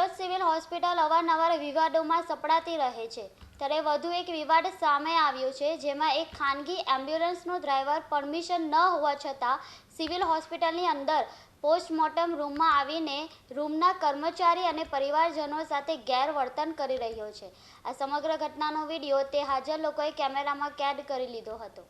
Surat civil hospital અવારનવાર વિવાદોમાં સપડાતી રહે છે, ત્યારે વધુ એક વિવાદ સામે આવ્યો છે, જેમાં એક ખાનગી એમ્બ્યુલન્સનો ડ્રાઈવર પરમિશન ન હોવા છતાં સિવિલ હોસ્પિટલની અંદર પોસ્ટમોર્ટમ રૂમમાં આવીને રૂમના કર્મચારી અને પરિવારજનો સાથે ગેરવર્તન કરી રહ્યો છે। આ સમગ્ર ઘટનાનો વિડીયો તે હાજર લોકોએ કેમેરામાં કેદ કરી લીધો હતો।